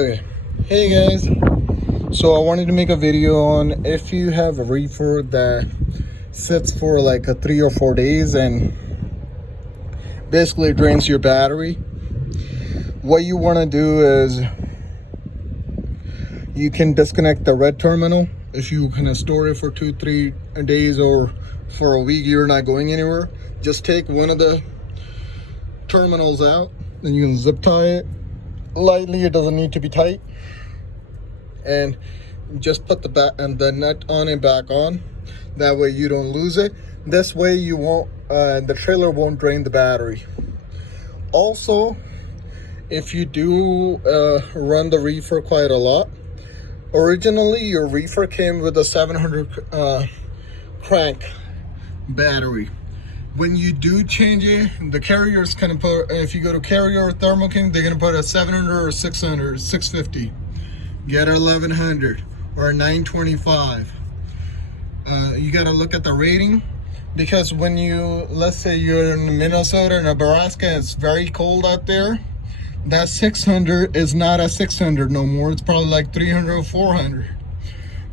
Okay. Hey guys, so I wanted to make a video on if you have a reefer that sits for like 3 or 4 days and basically drains your battery. What you want to do is you can disconnect the red terminal. If you can store it for 2-3 days or for a week, you're not going anywhere, just take one of the terminals out, then you can zip tie it lightly. It doesn't need to be tight, and just put the nut on and back on. That way you don't lose it. This way you won't the trailer won't drain the battery. Also, if you do run the reefer quite a lot, originally your reefer came with a 700 crank battery. When you do change it, the carriers can put, if you go to Carrier or Thermo King, they're gonna put a 700 or 600, 650. Get a 1100 or a 925. You gotta look at the rating, because when you, let's say you're in Minnesota or Nebraska, it's very cold out there, that 600 is not a 600 no more. It's probably like 300 or 400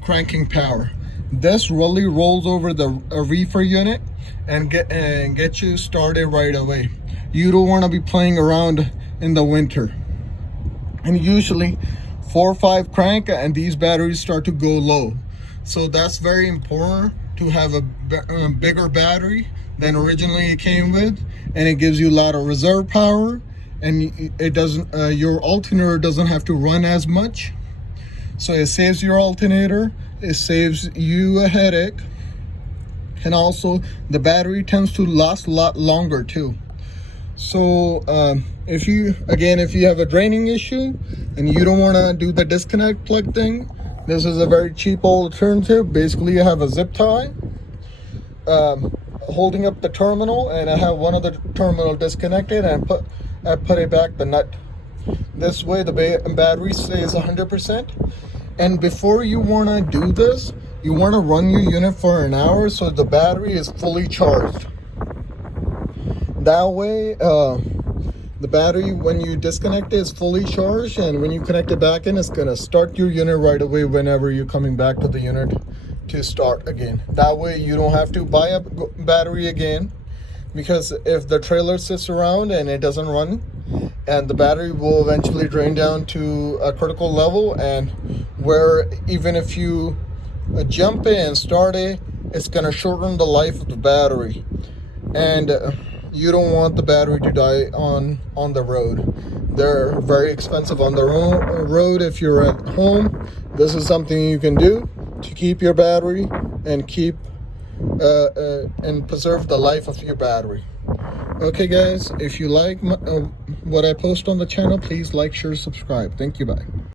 cranking power. This really rolls over the reefer unit and get you started right away. You don't want to be playing around in the winter. And usually 4 or 5 crank and these batteries start to go low. So that's very important to have a bigger battery than originally it came with, and it gives you a lot of reserve power, and it doesn't your alternator doesn't have to run as much. So it saves your alternator, it saves you a headache, and also the battery tends to last a lot longer too. So if you have a draining issue and you don't want to do the disconnect plug thing, this is a very cheap alternative. Basically, you have a zip tie holding up the terminal, and I have one of the terminal disconnected, and I put it back the nut. This way the battery stays 100%. And before you want to do this, you want to run your unit for an hour so the battery is fully charged. That way the battery, when you disconnect it, is fully charged, and when you connect it back in, it's going to start your unit right away whenever you're coming back to the unit to start again. That way you don't have to buy a battery again, because if the trailer sits around and it doesn't run, and the battery will eventually drain down to a critical level, and where even if you jump in and start it, it's going to shorten the life of the battery, and you don't want the battery to die on the road. They're very expensive on the road. If you're at home, this is something you can do to keep your battery and keep and preserve the life of your battery. Okay guys, if you like what I post on the channel, please like, share, subscribe. Thank you, bye.